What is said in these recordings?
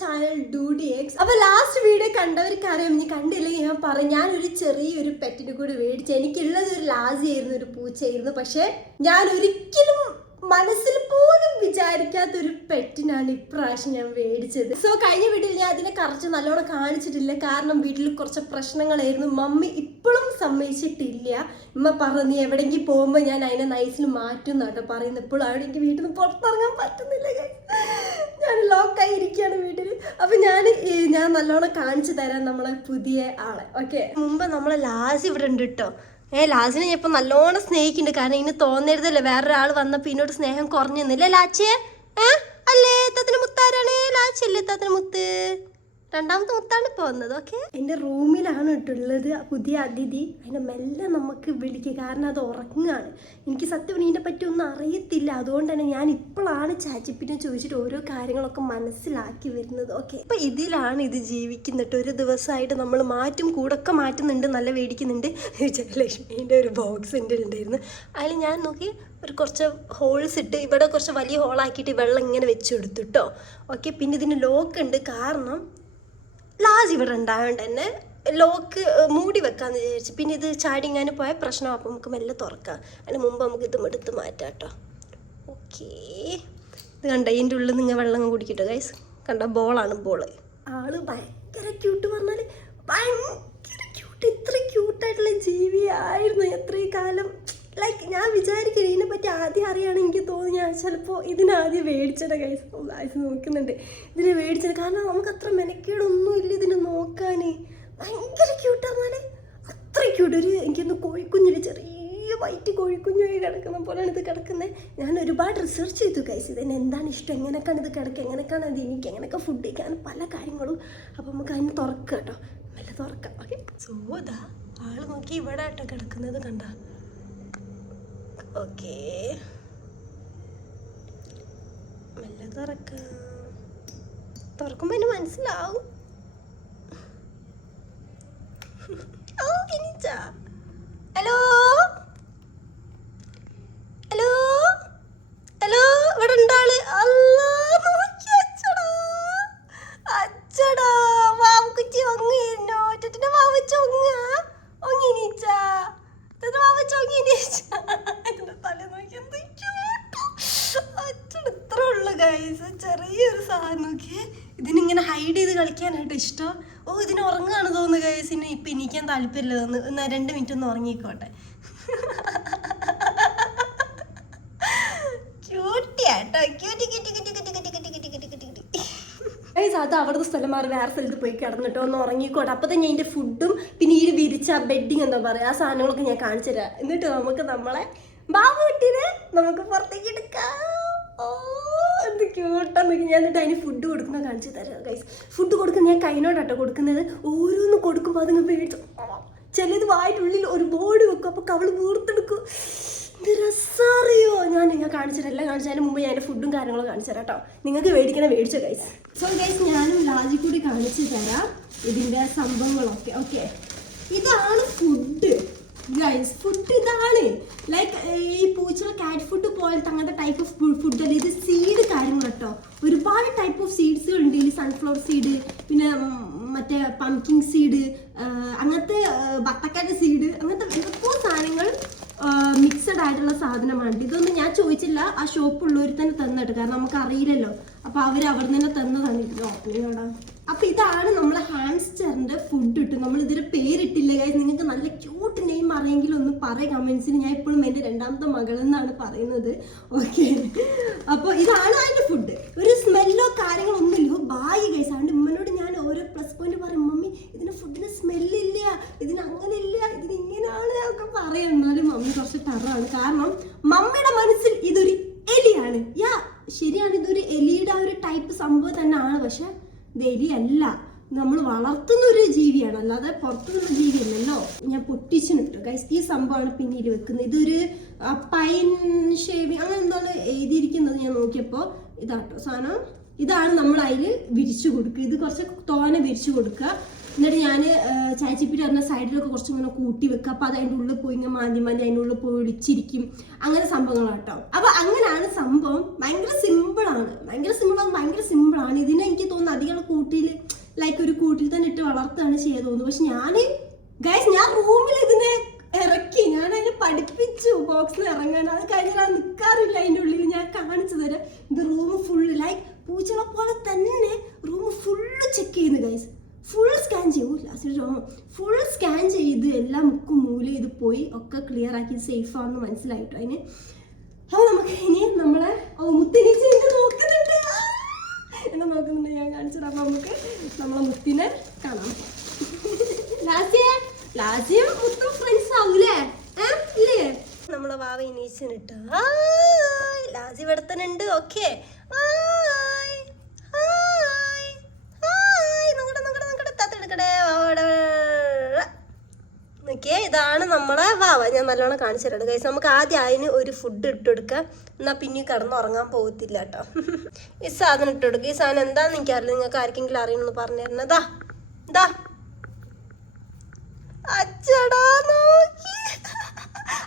Channel Doody X. അപ്പോൾ last video കണ്ടവർക്ക് അറിയാം, ഇനി കണ്ടില്ലെങ്കിൽ ഞാൻ പറഞ്ഞു, ഞാനൊരു ചെറിയൊരു പെറ്റിനെ കൂടി മേടിച്ചു. എനിക്കുള്ളത് ഒരു ലാസിയായിരുന്നു, ഒരു പൂച്ചയായിരുന്നു. പക്ഷെ ഞാൻ ഒരിക്കലും മനസ്സിൽ പോലും വിചാരിക്കാത്തൊരു പെറ്റിനാണ് ഇപ്രാവശ്യം ഞാൻ മേടിച്ചത്. സോ കഴിഞ്ഞ വീട്ടിൽ ഞാൻ അതിനെ കറച്ച് നല്ലോണം കാണിച്ചിട്ടില്ല, കാരണം വീട്ടിൽ കുറച്ച് പ്രശ്നങ്ങളായിരുന്നു. മമ്മി ഇപ്പോഴും സമ്മതിച്ചിട്ടില്ല. ഉമ്മ പറഞ്ഞു നീ എവിടെയെങ്കിൽ പോകുമ്പോൾ ഞാൻ അതിനെ നൈസിൽ മാറ്റും കേട്ടോ പറയുന്നത്. ഇപ്പോഴും അവിടെ എനിക്ക് വീട്ടിൽ നിന്ന് പുറത്തിറങ്ങാൻ പറ്റുന്നില്ല, ഞാൻ ലോക്കായി ഇരിക്കുകയാണ് വീട്ടിൽ. അപ്പം ഞാൻ നല്ലോണം കാണിച്ചു തരാം നമ്മളെ പുതിയ ആളെ. ഓക്കെ, മുമ്പ് നമ്മളെ ലാസ് ഇവിടെ ഉണ്ട് കേട്ടോ. ലാസിനെ ഞാൻ ഇപ്പം നല്ലോണം സ്നേഹിക്കുന്നുണ്ട്, കാരണം ഇനി തോന്നരുതല്ലേ വേറൊരാൾ വന്നപ്പോൾ ഇതിനോട് സ്നേഹം കുറഞ്ഞില്ലേ ലാച്ചേ? അല്ലേ തത്തിന് മുത്താരാണ്? ലാച്ചല്ലേ തത്തിന് മുത്ത്? രണ്ടാമത്തെ മുത്താണ് ഇപ്പോൾ വന്നത്. ഓക്കെ, എൻ്റെ റൂമിലാണ് ഇട്ടുള്ളത് പുതിയ അതിഥി. അതിനെ മെല്ലെ നമുക്ക് വിളിക്കുക, കാരണം അത് ഉറങ്ങുകയാണ്. എനിക്ക് സത്യം ഇതിനെ പറ്റി ഒന്നും അറിയത്തില്ല, അതുകൊണ്ട് തന്നെ ഞാൻ ഇപ്പോഴാണ് ചാച്ചിപ്പിനെ ചോദിച്ചിട്ട് ഓരോ കാര്യങ്ങളൊക്കെ മനസ്സിലാക്കി വരുന്നത്. ഓക്കെ, അപ്പം ഇതിലാണ് ഇത് ജീവിക്കുന്നിട്ട്. ഒരു ദിവസമായിട്ട് നമ്മൾ മാറ്റും, കൂടൊക്കെ മാറ്റുന്നുണ്ട്, നല്ല മേടിക്കുന്നുണ്ട്. ജയലക്ഷ്മീൻ്റെ ഒരു ബോക്സ് എൻ്റെ ഉണ്ടായിരുന്നു, അതിൽ ഞാൻ നോക്കി ഒരു കുറച്ച് ഹോൾസ് ഇട്ട് ഇവിടെ കുറച്ച് വലിയ ഹോളാക്കിയിട്ട് വെള്ളം ഇങ്ങനെ വെച്ച് കൊടുത്തു കേട്ടോ. ഓക്കെ, പിന്നെ ഇതിന് ലോക്ക് ഉണ്ട്, കാരണം ലാസ് ഇവിടെ ഉണ്ടായതുകൊണ്ട് തന്നെ ലോക്ക് മൂടി വെക്കാമെന്ന് വിചാരിച്ചു. പിന്നെ ഇത് ചാടിങ്ങാനും പോയ പ്രശ്നം, അപ്പം നമുക്ക് മെല്ലെ തുറക്കാം. അതിന് മുമ്പ് നമുക്ക് ഇതും എടുത്ത് മാറ്റാം കേട്ടോ. ഓക്കേ, ഇത് കണ്ട ഇതിൻ്റെ ഉള്ളിൽ നിങ്ങൾ വെള്ളം കുടിക്കട്ടോ ഗൈസ്. കണ്ട ബോളാണ് ബോള്. ആള് ഭയങ്കര ക്യൂട്ട്, പറഞ്ഞാൽ ഭയങ്കര ക്യൂട്ട്. ഇത്ര ക്യൂട്ടായിട്ടുള്ള ജീവിയായിരുന്നു എത്രയും കാലം. ലൈക്ക് ഞാൻ വിചാരിക്കില്ല ഇതിനെപ്പറ്റി ആദ്യം അറിയുകയാണെങ്കിൽ എനിക്ക് തോന്നി ഞാൻ ചിലപ്പോൾ ഇതിനാദ്യം മേടിച്ചത് ഗൈസ് നോക്കുന്നുണ്ട്, ഇതിനെ മേടിച്ചത്. കാരണം നമുക്ക് അത്ര മെനക്കേടൊന്നുമില്ല ഇതിനെ നോക്കാൻ. ഭയങ്കര ക്യൂട്ടാണ്, അത്ര ക്യൂട്ട്. ഒരു എനിക്കൊന്ന് കോഴിക്കുഞ്ഞിൽ ചെറിയ വൈറ്റ് കോഴിക്കുഞ്ഞായി കിടക്കുന്ന പോലെയാണ് ഇത് കിടക്കുന്നത്. ഞാൻ ഒരുപാട് റിസർച്ച് ചെയ്തു ഗൈസ്, ഇതിന് എന്താണ് ഇഷ്ടം, എങ്ങനെയൊക്കെയാണ് ഇത് കിടക്കുക, എങ്ങനെയൊക്കെയാണ് അത് എനിക്ക് എങ്ങനെയൊക്കെ ഫുഡ് കഴിക്കാൻ പല കാര്യങ്ങളും. അപ്പോൾ നമുക്ക് അതിന് തുറക്കാം കേട്ടോ, മെല്ലെ തുറക്കാം. ഓക്കെ, സോദാ ആൾ നോക്കി ഇവിടെ ആട്ടോ കിടക്കുന്നത്, കണ്ട. ഓക്കേ, മെല്ലെ തുറക്കാം. തുറക്കുമ്പോ എന്നെ മനസ്സിലാവും. ഹലോ ഹലോ ഹലോ, ഇവിടെ ഉണ്ടാള്. അച്ചടാ വാവുക്കുച്ചി ഒങ്ങിയിരുന്നോ? ചേട്ടൻ്റെ വാവച്ച് ഒങ്ങ ഒങ്ങിനീച്ചാ ചെറിയൊരു സാധനം നോക്കിയേ. ഇതിനിങ്ങനെ ഹൈഡ് ചെയ്ത് കളിക്കാനായിട്ട് ഇഷ്ടം. ഓ, ഇതിന് ഉറങ്ങുകയാണ് തോന്നുന്നു ഗൈസ്. ഇനി ഇപ്പം എനിക്കാൻ താല്പര്യമില്ല തോന്നുന്നു. എന്നാൽ 2 മിനിറ്റ് ഒന്ന് ഉറങ്ങിക്കോട്ടെ. ക്യൂട്ടിയാട്ടോ, ക്യൂട്ടി കിട്ടി കിട്ടി കിട്ടി കിട്ടി കിട്ടി കിട്ടി കിട്ടി കിട്ടി കിട്ടി. ഗൈസ് അത് അവിടുത്തെ സ്ഥലം മാറി വേറെ സ്ഥലത്ത് പോയി കിടന്നിട്ടോ, ഒന്ന് ഉറങ്ങിക്കോട്ടെ. അപ്പോൾ തന്നെ അതിൻ്റെ ഫുഡും പിന്നെ ഈ വിരിച്ച ബെഡിങ് എന്താ പറയുക, ആ സാധനങ്ങളൊക്കെ ഞാൻ കാണിച്ചു തരാം. എന്നിട്ട് നമുക്ക് നമ്മളെ ബാബു കുട്ടീനെ നമുക്ക് പുറത്തേക്ക് എടുക്കാം. ഓ, എന്ത് ക്യൂട്ടാന്നൊക്കെ. ഞാൻ എന്നിട്ട് അതിന് ഫുഡ് കൊടുക്കുന്നത് കാണിച്ചു തരാം ഗൈസ്. ഫുഡ് കൊടുക്കുന്നത് ഞാൻ കൈനോടാട്ടോ കൊടുക്കുന്നത്. ഓരോന്ന് കൊടുക്കുമ്പോൾ അതിങ്ങ് മേടിച്ചു. ചിലത് വായിട്ടുള്ളിൽ ഒരു ബോർഡ് വെക്കും, അപ്പോൾ കവള് വീർത്തെടുക്കും. എന്ത് രസറിയോ. ഞാൻ കാണിച്ചിട്ട് എല്ലാം കാണിച്ചതിന് മുമ്പ് ഞാൻ ഫുഡും കാര്യങ്ങളും കാണിച്ചു തരാം കേട്ടോ. നിങ്ങൾക്ക് മേടിച്ചോ ഗൈസ്. സോ ഗൈസ്, ഞാനും ലാജി കൂടി കാണിച്ചു തരാം ഇതിൻ്റെ സംഭവങ്ങളൊക്കെ. ഓക്കെ, ഇതാണ് ഫുഡ് ഗൈസ്. ഫുഡ് ഇതാണ്, ലൈക്ക് ഈ പൂച്ച കാറ്റ് ഫുഡ് പോലത്തെ അങ്ങനത്തെ ടൈപ്പ് ഓഫ് ഫുഡ് അല്ല ഇത്. സീഡ് കാര്യങ്ങൾ കേട്ടോ, ഒരുപാട് ടൈപ്പ് ഓഫ് സീഡ്സുകൾ ഉണ്ട്. ഇതിൽ സൺഫ്ലവർ സീഡ്, പിന്നെ മറ്റേ പംകിൻ സീഡ്, അങ്ങനത്തെ ബത്തക്കാൻ്റെ സീഡ്, അങ്ങനത്തെ എന്തൊക്കെയോ സാധനങ്ങൾ മിക്സഡ് ആയിട്ടുള്ള സാധനമാണ്. ഇതൊന്നും ഞാൻ ചോദിച്ചില്ല, ആ ഷോപ്പുള്ളവർ തന്നെ തന്നിട്ട്, കാരണം നമുക്ക് അറിയില്ലല്ലോ. അപ്പോൾ അവർ അവിടെ തന്നെ തന്നതാണ് ഇതിനോടാ. അപ്പോൾ ഇതാണ് നമ്മളെ ഹാംസ്റ്ററിൻ്റെ ഫുഡ് ഇട്ട്. നമ്മൾ ഇതിൻ്റെ പേരിട്ടില്ല ഗൈസ്. നിങ്ങൾക്ക് നല്ല ക്യൂട്ട് നെയിം അറിയെങ്കിലും ഒന്ന് പറയാം കമൻസിൽ. ഞാൻ എപ്പോഴും എൻ്റെ 2ാമത്തെ മകളെന്നാണ് പറയുന്നത്. ഓക്കെ, അപ്പോൾ ഇതാണ് അതിൻ്റെ ഫുഡ്. ഒരു സ്മെല്ലോ കാര്യങ്ങളോ ഒന്നുമില്ല. Bye guys. അതുകൊണ്ട് ഉമ്മനോട് ഞാൻ ഓരോ പ്ലസ് പോയിന്റ് പറയും, മമ്മി ഇതിന് ഫുഡിന് സ്മെല്ലില്ല, ഇതിന് അങ്ങനെ ഇല്ല, ഇതിന് ഇങ്ങനെയാണ് ഒക്കെ പറയാം. എന്നാലും മമ്മി കുറച്ച് ടറാണ്, കാരണം മമ്മിയുടെ മനസ്സിൽ ഇതൊരു എലിയാണ്. ശരിയാണ്, ഇതൊരു എലിയുടെ ആ ഒരു ടൈപ്പ് സംഭവം തന്നെയാണ്. പക്ഷെ ഇത് എലിയല്ല, നമ്മൾ വളർത്തുന്ന ഒരു ജീവിയാണ്, അല്ലാതെ പുറത്തുനിന്നുള്ള ജീവിയല്ലല്ലോ. ഞാൻ പൊട്ടിച്ചിട്ട് ഗൈസ് ഈ സംഭവമാണ് പിന്നീട് വെക്കുന്നത്. ഇതൊരു പൈൻ ഷേവിങ് അങ്ങനെ എന്താണ് എഴുതിയിരിക്കുന്നത്. ഞാൻ നോക്കിയപ്പോൾ ഇതാട്ടോ സാധനം. ഇതാണ് നമ്മൾ അതിൽ വിരിച്ചു കൊടുക്കുക. ഇത് കുറച്ച് തോനെ വിരിച്ചു കൊടുക്കുക. എന്നിട്ട് ഞാൻ ചായച്ചിപ്പിട്ട് പറഞ്ഞ സൈഡിലൊക്കെ കുറച്ച് ഇങ്ങനെ കൂട്ടി വെക്കുക. അപ്പോൾ അത് അതിൻ്റെ ഉള്ളിൽ പോയി ഇങ്ങനെ മാന്തി അതിൻ്റെ ഉള്ളിൽ പോയി ഒളിച്ചിരിക്കും. അങ്ങനെ സംഭവങ്ങളാട്ടോ. അപ്പോൾ അങ്ങനെയാണ് സംഭവം. ഭയങ്കര സിമ്പിളാണ്. സിമ്പിളാണ്, ഭയങ്കര സിമ്പിളാണ്. ഇതിനെ എനിക്ക് തോന്നുന്നു അധികം കൂട്ടിയിൽ ലൈക്ക് ഒരു കൂട്ടിൽ തന്നെ ഇട്ട് വളർത്താണ് ചെയ്യാൻ തോന്നുന്നു. പക്ഷെ ഞാൻ റൂമിൽ ഇതിനെ ഇറക്കി, ഞാൻ അതിനെ പഠിപ്പിച്ചു ബോക്സിൽ ഇറങ്ങാൻ. അത് കഴിഞ്ഞാൽ അത് നിൽക്കാറില്ല അതിൻ്റെ ഉള്ളിൽ. ഞാൻ കാണിച്ചു തരാം. ഇത് റൂം ഫുള്ള് ലൈക്ക് പൂച്ചകളെ പോലെ തന്നെ റൂം ഫുള്ള് ചെക്ക് ചെയ്യുന്നു ഗൈസ്. ഫുൾ സ്കാൻ ചെയ്യും, ഫുൾ സ്കാൻ ചെയ്ത് എല്ലാ മുക്കും മൂല ഇത് പോയി ഒക്കെ ക്ലിയർ ആക്കി സേഫ് ആണെന്ന് മനസ്സിലായിട്ടോ അതിന്. അപ്പോൾ നമുക്ക് ഇനി നമ്മളെ മുത്തിനീച്ച് എന്നെ നോക്കുന്നുണ്ട്, ഞാൻ കാണിച്ചിട്ട്. അപ്പം നമുക്ക് നമ്മളെ മുത്തിനെ കാണാം. ലാസ്യം മുത്തും ഫ്രണ്ട്സ് ആവൂലേ? ഇല്ലേ? നമ്മളെ വാവ ഇനീച്ചിട്ട് ലാസി ഇവിടെ തന്നെ ഉണ്ട്. ഓക്കെ, ഓക്കെ, ഇതാണ് നമ്മളെ വാവ. ഞാൻ നല്ലോണം കാണിച്ചു തരാം ഗൈസ്. നമുക്ക് ആദ്യം അതിന് ഒരു ഫുഡ് ഇട്ടുകൊടുക്കാം, എന്നാൽ പിന്നെ കിടന്നുറങ്ങാൻ പോകത്തില്ല കേട്ടോ. ഈ സാധനം ഇട്ടുകൊടുക്കുക. ഈ സാധനം എന്താണെന്ന് എനിക്കറിയില്ല, നിങ്ങൾക്ക് ആർക്കെങ്കിലും അറിയണമെന്ന് പറഞ്ഞു തരുന്നതാ. ഇതാ അച്ചടാ നോക്കി,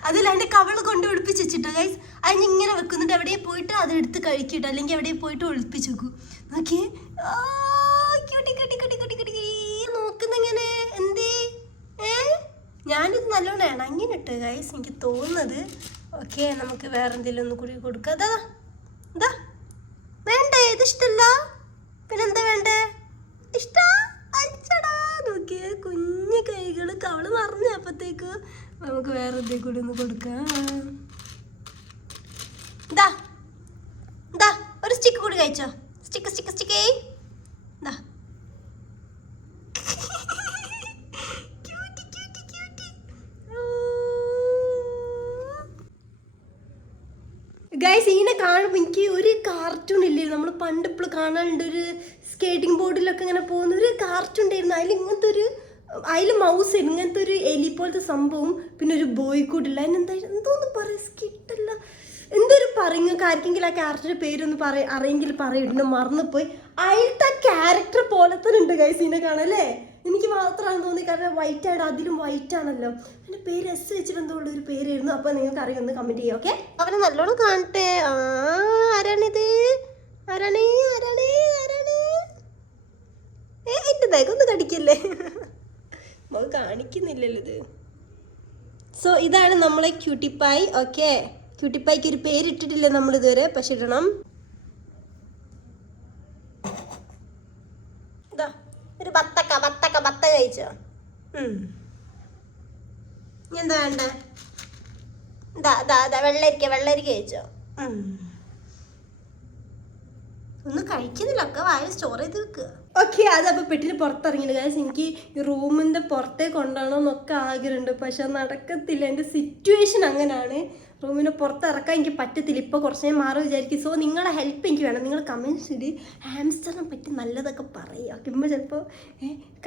അതിൽ കവള് കൊണ്ട് ഒളിപ്പിച്ച് വെച്ചിട്ടോ ഗൈസ്. അതിനിങ്ങനെ വെക്കുന്നുണ്ട്, എവിടെ പോയിട്ട് അത് എടുത്ത് കഴിക്കട്ടോ, അല്ലെങ്കിൽ എവിടെ പോയിട്ട് ഒളിപ്പിച്ച് വെക്കും. നോക്കിയേ, നോക്കുന്നെങ്ങനെ എന്തേ? ഞാനിത് നല്ലോണം ഇണങ്ങിന് ഇട്ട് ഗൈസ്, എനിക്ക് തോന്നുന്നത്. ഓക്കെ, നമുക്ക് വേറെ എന്തെങ്കിലും ഒന്ന് കൂടി കൊടുക്കാം. ഇതാ വേണ്ടേ? ഇത് ഇഷ്ടല്ല, പിന്നെന്താ വേണ്ടേ? ഇഷ്ടാ? അച്ചടാ നോക്കിയേ, കുഞ്ഞു കൈകള് കവള് മറിഞ്ഞ. അപ്പത്തേക്ക് നമുക്ക് വേറെ എന്തെങ്കിലും കൂടി ഒന്ന് കൊടുക്കാം. ഇതാ ഒരു സ്റ്റിക്ക് കൂടി കഴിച്ചോ. സ്റ്റിക്കേ ഇതാ. ഗൈസ്, ഇതിനെ കാണുമ്പോൾ എനിക്ക് ഒരു കാർട്ടൂൺ ഇല്ലേ, നമ്മൾ പണ്ട് ഇപ്പോൾ കാണാനുണ്ട്, ഒരു സ്കേറ്റിംഗ് ബോർഡിലൊക്കെ ഇങ്ങനെ പോകുന്ന ഒരു കാർട്ടൂൺ ഉണ്ടായിരുന്നു. അതിൽ മൗസ് ഇങ്ങനത്തെ ഒരു എലി പോലത്തെ സംഭവം, പിന്നെ ഒരു ബോയ്ക്കൂട്ടില്ല. എന്തോന്ന് പറയാ, സ്കിട്ടല്ല എന്തൊരു പറയുക. ആർക്കെങ്കിലും ആ ക്യാരക്ടറുടെ പേരൊന്ന് അറിയെങ്കിൽ പറയുന്നു, മറന്നുപോയി. അതിലത്തെ ക്യാരക്ടർ പോലെ തന്നെ ഉണ്ട് ഗൈസ് ഇതിനെ കാണാല്ലേ. എനിക്ക് മാത്രമാണ് തോന്നി, കാരണം വൈറ്റ് ആയിട്ട് അതിലും വൈറ്റ് ആണല്ലോ. എൻ്റെ പേര് എസ് വെച്ചിട്ട് എന്തോ ഉള്ളൊരു പേരായിരുന്നു. അപ്പോൾ നിങ്ങൾക്ക് അറിയാമെന്ന് കമൻറ്റ് ചെയ്യാം. ഓക്കെ, അവനെ നല്ലോണം കാണട്ടെ. ആരാണിത്? ആരാണ്? എൻ്റെ ബാഗൊന്നും കടിക്കല്ലേ, കാണിക്കുന്നില്ലല്ലോ ഇത്. സോ ഇതാണ് നമ്മളെ ക്യൂട്ടിപ്പായി. ഓക്കെ, ക്യൂട്ടിപ്പായിക്ക് ഒരു പേരിട്ടിട്ടില്ല നമ്മൾ ഇതുവരെ, പക്ഷെ ഇടണം. ഇതാ ഒരു ബത്ത കഴിച്ചോ? എന്താ വേണ്ട? വെള്ളരിക്ക കഴിച്ചോ? ഒന്നും കഴിക്കുന്നില്ല, ഒക്കെ വായ സ്റ്റോർ ചെയ്ത് വെക്കുക. ഓക്കെ, അതപ്പോൾ പെട്ടിന് പുറത്തിറങ്ങിയിട്ട് ഗൈസ്. എനിക്ക് ഈ റൂമിൻ്റെ പുറത്തേക്ക് കൊണ്ടുപോകണമെന്നൊക്കെ ആഗ്രഹമുണ്ട്, പക്ഷെ നടക്കത്തില്ല. എൻ്റെ സിറ്റുവേഷൻ അങ്ങനെയാണ്. റൂമിന് പുറത്തിറക്കാൻ എനിക്ക് പറ്റത്തില്ല. ഇപ്പോൾ കുറച്ച് നേരം മാറി വിചാരിക്കും. സോ നിങ്ങളുടെ ഹെൽപ്പ് എനിക്ക് വേണം. നിങ്ങൾ കമൻറ്റ്സ് ഇട്. ഹാംസ്റ്ററിനെ പറ്റി നല്ലതൊക്കെ പറയുക. കിമ്പോൾ ചിലപ്പോൾ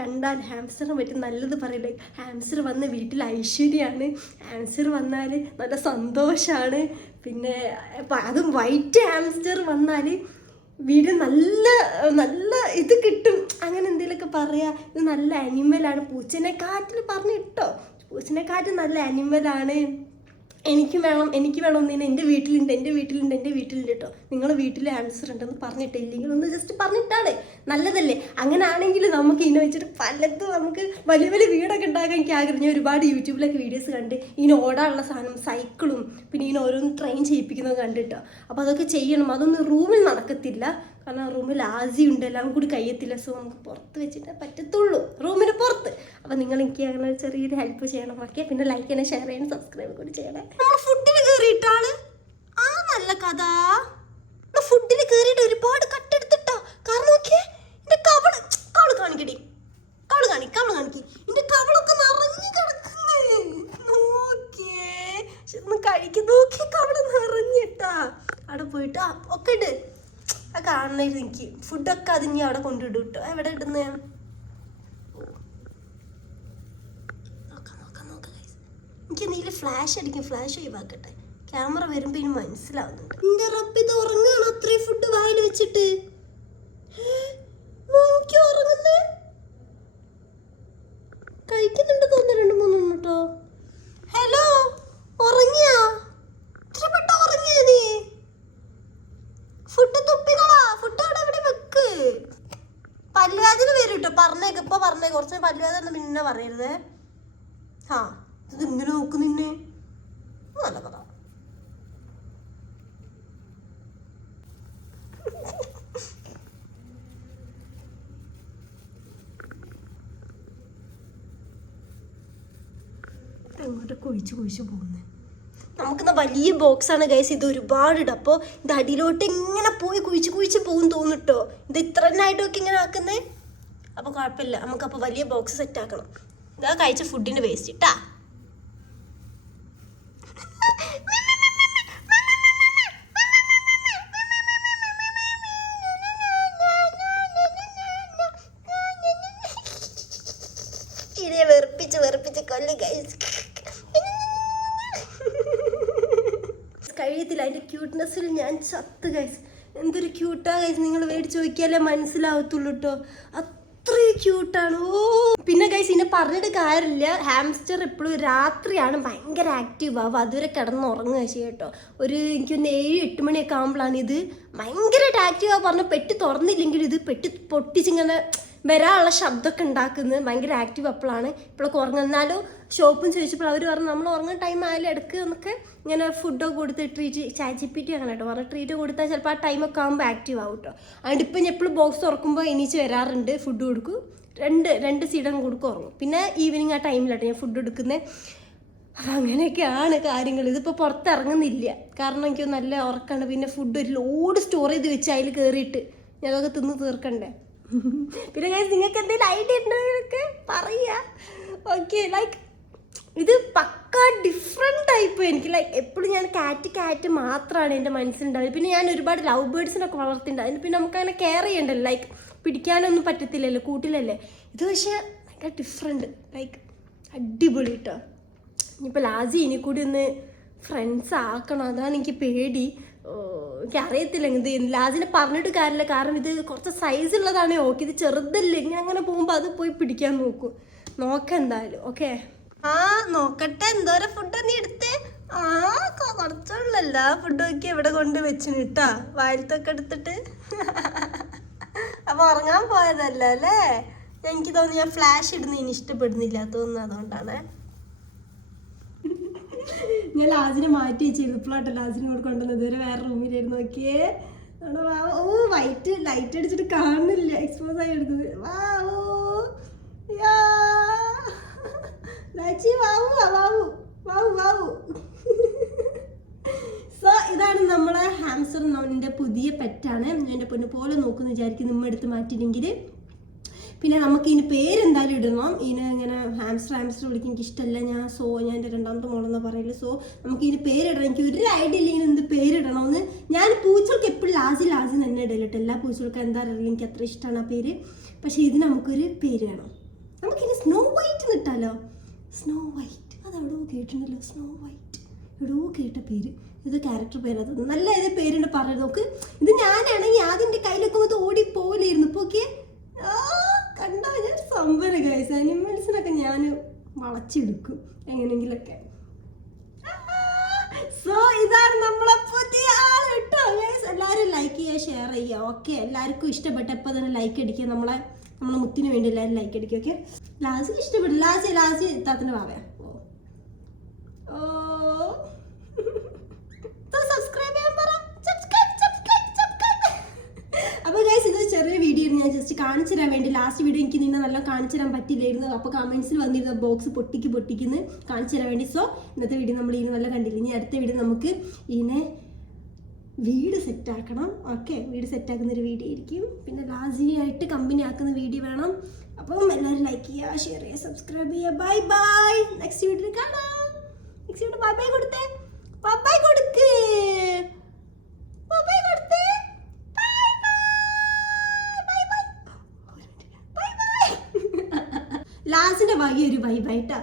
കണ്ടാൽ ഹാംസ്റ്ററിനെ പറ്റി നല്ലത് പറയില്ല. ഹാംസ്റ്റർ വന്ന വീട്ടിൽ ഐശ്വര്യമാണ്, ഹാംസ്റ്റർ വന്നാൽ നല്ല സന്തോഷമാണ്, പിന്നെ അതും വൈറ്റ് ഹാംസ്റ്റർ വന്നാൽ വീട് നല്ല നല്ല ഇത് കിട്ടും, അങ്ങനെ എന്തെങ്കിലുമൊക്കെ പറയാം. ഇത് നല്ല അനിമലാണ്, പൂച്ചനെക്കാട്ടിൽ പറഞ്ഞിട്ടോ, പൂച്ചനെക്കാട്ടിൽ നല്ല അനിമലാണ്. എനിക്ക് വേണം ഒന്നിനെ. എൻ്റെ വീട്ടിലുണ്ട് കേട്ടോ. നിങ്ങളെ വീട്ടിൽ ആൻസർ ഉണ്ടെന്ന് പറഞ്ഞിട്ട്, ഇല്ലെങ്കിൽ ഒന്ന് ജസ്റ്റ് പറഞ്ഞിട്ടാണ് നല്ലതല്ലേ. അങ്ങനെ ആണെങ്കിൽ നമുക്ക് ഇതിനെ വെച്ചിട്ട് പലതും നമുക്ക് വലിയ വലിയ വീടൊക്കെ ഉണ്ടാക്കാൻ എനിക്ക് ആഗ്രഹം. ഞാൻ ഒരുപാട് യൂട്യൂബിലൊക്കെ വീഡിയോസ് കണ്ട് ഇതിന് ഓടാനുള്ള സാധനം, സൈക്കിളും പിന്നെ ഇതിന് ഓരോന്ന് ട്രെയിൻ ചെയ്യിപ്പിക്കുന്നത് കണ്ടിട്ടോ. അപ്പോൾ അതൊക്കെ ചെയ്യണം. അതൊന്നും റൂമിൽ നടക്കത്തില്ല, കാരണം റൂമിൽ ഉണ്ട്, എല്ലാം കൂടി കഴിയത്തില്ല. സോ നമുക്ക് പുറത്ത് വെച്ചിട്ടേ പറ്റത്തുള്ളൂ, റൂമിന് പുറത്ത്. അപ്പം നിങ്ങൾ എനിക്ക് അങ്ങനെ ചെറിയൊരു ഹെൽപ്പ് ചെയ്യണം. ഓക്കെ, പിന്നെ ലൈക്ക് ചെയ്യണം, ഷെയർ ചെയ്യണം, സബ്സ്ക്രൈബ് കൂടി ചെയ്യണേ. നമ്മൾ ഫുഡിൽ കയറിയിട്ടാണ് നല്ല കഥ. ഫുഡിൽ കയറിയിട്ട് ഒരുപാട് കട്ടെടുത്തിട്ടോ. കാരണം നോക്കിയേ, എൻ്റെ കവള് കാണിക്കടി, കവള് കാണിക്കി. എൻ്റെ കവളൊക്കെ നിറഞ്ഞു കിടക്കുന്നേ. നോക്കിയേ, ഒന്ന് കഴിക്കും. നോക്കിയേ, കവള് നിറഞ്ഞിട്ടാ. അവിടെ പോയിട്ട് ഒക്കെ ഇട്. ആ കാണണമായിരുന്നു എനിക്ക്. ഫുഡൊക്കെ അതിന് അവിടെ കൊണ്ടിടും കേട്ടോ. എവിടെ ഇടുന്നേ? എനിക്ക് എന്തെങ്കിലും ഫ്ലാഷ് അടിക്കും. ഫ്ലാഷ് ഒഴിവാക്കട്ടെ, ക്യാമറ വരുമ്പോൾ ഇനി മനസ്സിലാവുന്നുണ്ട്. എൻ്റെ റബ്ബ്, ഇത് ഉറങ്ങാണ് അത്രയും ഫുഡ് വായിൽ വെച്ചിട്ട്. നോക്കി ഉറങ്ങുന്നേ, കഴിക്കുന്നുണ്ട് തോന്നുന്നു 2-3 കേട്ടോ. ഹലോ, ഉറങ്ങിയാ? ഇത്ര പെട്ടെന്ന് ഉറങ്ങിയാ നീ? ഫുഡ് തുപ്പി പറഞ്ഞേക്ക്, ഇപ്പൊ പറഞ്ഞേക്ക്. കുറച്ച് പല്ലുവേദന പിന്നെ പറയരുത്. ആ ഇത് ഇങ്ങനെ നോക്ക് നിന്നെ. നല്ല പറ. അങ്ങോട്ട് കുഴിച്ച് പോകുന്നത്. നമുക്കിന്ന് വലിയ ബോക്സാണ് ഗൈസ്. ഇത് ഒരുപാട് ഇടും. അപ്പോൾ ഇത് അടിയിലോട്ട് ഇങ്ങനെ പോയി കുഴിച്ച് പോകും തോന്നിട്ടോ. ഇത് ഇത്ര ആയിട്ടൊക്കെ ഇങ്ങനെ ആക്കുന്നേ. അപ്പോൾ കുഴപ്പമില്ല, നമുക്കപ്പോൾ വലിയ ബോക്സ് സെറ്റ് ആക്കണം. ഇതാ കഴിച്ച ഫുഡിൻ്റെ വേസ്റ്റ് ഇട്ടാ. ഇതിനെ വെറുപ്പിച്ച് കൊല്ലു ഗൈസ്. കഴിയത്തില്ല, അതിൻ്റെ ക്യൂട്ട്നെസ്സിൽ ഞാൻ ചത്ത് ഗൈസ്. എന്തൊരു ക്യൂട്ടാ ഗൈസ്. നിങ്ങൾ മേടിച്ച് നോക്കിയാലേ മനസ്സിലാവത്തുള്ളൂ കേട്ടോ. അത്രയും ക്യൂട്ടാണ്. ഓ പിന്നെ ഗൈസ് ഇതിനെ പറഞ്ഞിട്ട് കാര്യമില്ല. ഹാംസ്റ്റർ എപ്പോഴും രാത്രിയാണ് ഭയങ്കര ആക്റ്റീവ് ആവുക. അതുവരെ കിടന്നുറങ്ങുക കേട്ടോ. എനിക്കൊന്ന് 7-8 മണിയൊക്കെ ആകുമ്പോഴാണ് ഇത് ഭയങ്കരമായിട്ട് ആക്റ്റീവ് ആവുക. പറഞ്ഞാൽ പെട്ടി തുറന്നില്ലെങ്കിൽ ഇത് പെട്ടി പൊട്ടിച്ചിങ്ങനെ വരാനുള്ള ശബ്ദമൊക്കെ ഉണ്ടാക്കുന്നത്. ഭയങ്കര ആക്റ്റീവ് അപ്പോഴാണ്. ഇപ്പോഴൊക്കെ ഉറങ്ങുന്നാലും ഷോപ്പും ചോദിച്ചപ്പോൾ അവർ പറഞ്ഞു നമ്മൾ ഉറങ്ങുന്ന ടൈം ആയാലും എടുക്കുക എന്നൊക്കെ ഇങ്ങനെ ഫുഡൊക്കെ കൊടുത്ത് ട്രീറ്റ് ChatGPT അങ്ങനെ കേട്ടോ പറഞ്ഞാൽ ട്രീറ്റ് കൊടുത്താൽ ചിലപ്പോൾ ആ ടൈമൊക്കെ ആകുമ്പോൾ ആക്റ്റീവ് ആവും കേട്ടോ. അതുകൊണ്ട് ഇപ്പം എപ്പോഴും ബോക്സ് തുറക്കുമ്പോൾ എണീച്ച് വരാറുണ്ട്. ഫുഡ് കൊടുക്കും. രണ്ട് സീഡം കൊടുക്കും, ഉറങ്ങും. പിന്നെ ഈവനിങ് ആ ടൈമിലാട്ടോ ഞാൻ ഫുഡ് എടുക്കുന്നത്. അപ്പം അങ്ങനെയൊക്കെയാണ് കാര്യങ്ങൾ. ഇതിപ്പോൾ പുറത്തിറങ്ങുന്നില്ല, കാരണം എനിക്ക് നല്ല ഉറക്കമാണ്. പിന്നെ ഫുഡ് ഒരു ലോഡ് സ്റ്റോർ ചെയ്ത് വെച്ച് അതിൽ കയറിയിട്ട് ഞങ്ങൾക്ക് തിന്ന് തീർക്കണ്ടേ. പിന്നെ നിങ്ങൾക്ക് എന്തെങ്കിലും ഐഡിയ ഉണ്ടെന്നൊക്കെ പറയുക. ഓക്കെ, ലൈക്ക് ഇത് പക്ക ഡിഫറെൻ്റ് ടൈപ്പ്. എനിക്ക് ലൈക്ക് എപ്പോഴും ഞാൻ കാറ്റ് മാത്രമാണ് എൻ്റെ മനസ്സിലുണ്ടാവുന്നത്. പിന്നെ ഞാൻ ഒരുപാട് ലവ് ബേർഡ്സിനൊക്കെ വളർത്തിയിട്ടുണ്ട്. അതിന് പിന്നെ നമുക്കങ്ങനെ കെയർ ചെയ്യണ്ടല്ലോ. ലൈക്ക് പിടിക്കാനൊന്നും പറ്റത്തില്ലല്ലോ, കൂട്ടിലല്ലേ. ഇത് പക്ഷേ ഭയങ്കര ഡിഫറെൻറ്റ്, ലൈക്ക് അടിപൊളി കേട്ടോ. ഇനിയിപ്പോൾ ലാജി ഇനി കൂടി ഒന്ന് ഫ്രണ്ട്സ് ആക്കണം, അതാണ് എനിക്ക് പേടി. എനിക്കറിയത്തില്ല ഇത് ലാജിനെ പറഞ്ഞിട്ട് കാര്യമില്ല, കാരണം ഇത് കുറച്ച് സൈസ് ഉള്ളതാണ്. ഓക്കെ, ഇത് ചെറുതല്ലേ. ഇങ്ങനെ അങ്ങനെ പോകുമ്പോൾ അത് പോയി പിടിക്കാൻ നോക്കാം എന്തായാലും. ഓക്കെ, ആ നോക്കട്ടെ എന്തോരം ഫുഡ് നീ എടുത്തേ. ആ കുറച്ചുള്ളല്ല ഫുഡ് നോക്കി എവിടെ കൊണ്ട് വെച്ചിന് കേട്ടാ, വായിലത്തൊക്കെ എടുത്തിട്ട്. അപ്പോൾ ഉറങ്ങാൻ പോയതല്ല അല്ലേ. എനിക്ക് തോന്നുന്നു ഞാൻ ഫ്ലാഷ് ഇടുന്ന ഇനി ഇഷ്ടപ്പെടുന്നില്ല തോന്നുന്നു, അതുകൊണ്ടാണ്. ഞാൻ ലാജിനെ മാറ്റി വെച്ചിരുന്നു. ഇപ്പോഴാട്ടോ ലാജിനെ കൂടെ കൊണ്ടുവന്നത്. ഇതുവരെ വേറെ റൂമിലായിരുന്നു. നോക്കിയേ, ഓ വൈറ്റ് ലൈറ്റ് അടിച്ചിട്ട് കാണുന്നില്ല, എക്സ്പോസ് ആയി എടുക്കുന്നത്. സോ ഇതാണ് നമ്മളെ ഹാംസ്റ്റർ നോണിൻ്റെ പുതിയ പെറ്റാണ്. എൻ്റെ പൊന്നു പോലെ നോക്കുന്നു വിചാരിക്കും നമ്മൾ എടുത്ത് മാറ്റിയില്ലെങ്കിൽ. പിന്നെ നമുക്ക് ഇതിന് പേരെന്തായാലും ഇടണം. ഇതിന് ഇങ്ങനെ ഹാംസ്റ്റർ വിളിക്കാൻ എനിക്ക് ഇഷ്ടമല്ല. ഞാൻ എൻ്റെ രണ്ടാമത്തെ മോളെന്ന് പറയില്ല. സോ നമുക്ക് ഇതിന് പേരിടണം. എനിക്ക് ഒരു ഐഡിയ ഇല്ല ഇതിന് എന്ത് പേരിടണമെന്ന്. ഞാൻ പൂച്ചകൾക്ക് എപ്പോഴും ലാജി തന്നെ ഇടലിട്ട്. എല്ലാ പൂച്ചകൾക്കും എന്താ അറിയില്ല, എനിക്ക് അത്ര ഇഷ്ടമാണ് ആ പേര്. പക്ഷേ ഇതിന് നമുക്കൊരു പേര് വേണം. നമുക്കിനി സ്നോ വൈറ്റ് നിട്ടാലോ. സ്നോ വൈറ്റ് അതെവിടെയോ കേട്ടിട്ടുണ്ടല്ലോ. സ്നോ വൈറ്റ് എവിടെയോ കേട്ട പേര്. ഇത് ക്യാരക്ടർ പേരാ തോന്നുന്നു. നല്ല ഏത് പേരുണ്ട് പറയുന്നത് നോക്ക്. ഇത് ഞാനാണെങ്കിൽ ആദ്യം എൻ്റെ കയ്യിലൊക്കെ വന്ന് ഓടിപ്പോലായിരുന്നു. ഇപ്പോൾ ഓക്കെ കണ്ടോ, ഞാൻ സംഭവം ഗൈസ്. അനിമൽസിനൊക്കെ ഞാൻ വളച്ചെടുക്കും എങ്ങനെയെങ്കിലൊക്കെ. സോ ഇതാണ് നമ്മളെ പുതിയ ആൾ കേട്ടോ ഗൈസ്. എല്ലാവരും ലൈക്ക് ചെയ്യുക, ഷെയർ ചെയ്യുക. ഓക്കെ, എല്ലാവർക്കും ഇഷ്ടപ്പെട്ടപ്പോൾ തന്നെ ലൈക്ക് അടിക്കുക. നമ്മളെ മുത്തിന് വേണ്ടി എല്ലാവരും ലൈക്ക് അടിക്കുക. ഓക്കെ, ലാസ്റ്റ് ഇഷ്ടപ്പെട്ടു. ലാസ്റ്റ് താത്തിന് വാവ. സബ്സ്ക്രൈബ് ചെയ്യാൻ പറ. അപ്പോൾ ഗൈസ് ഇത് ചെറിയ വീഡിയോ ഞാൻ ജസ്റ്റ് കാണിച്ചു തരാൻ വേണ്ടി. ലാസ്റ്റ് വീഡിയോ എനിക്ക് നിന്നെ നല്ല കാണിച്ചു തരാൻ പറ്റില്ലായിരുന്നു. അപ്പോൾ കമൻസിൽ വന്നിരുന്ന ബോക്സ് പൊട്ടിക്കുന്നു കാണിച്ചു തരാൻ വേണ്ടി. സോ ഇന്നത്തെ വീഡിയോ നമ്മൾ ഇതിന് നല്ല കണ്ടില്ല. ഇനി അടുത്ത വീഡിയോ നമുക്ക് ഇതിനെ വീട് സെറ്റാക്കണം. ഓക്കെ, വീട് സെറ്റാക്കുന്നൊരു വീഡിയോ ആയിരിക്കും. പിന്നെ ലാസിയായിട്ട് കമ്പനി ആക്കുന്ന വീഡിയോ വേണം. അപ്പം എല്ലാവരും ലൈക്ക് ചെയ്യുക, ഷെയർ ചെയ്യുക, സബ്സ്ക്രൈബ് ചെയ്യുക. ബൈ. നെക്സ്റ്റ് വീഡിയോയിൽ കാണാം. നെക്സ്റ്റ് വീഡിയോ ബൈ കൊടുത്തേ. ബൈ കൊടുക്ക്. ബൈ കൊടുത്തേ. ലാസിന്റെ ഭാഗ്യം ഒരു ബൈ കേട്ടാ.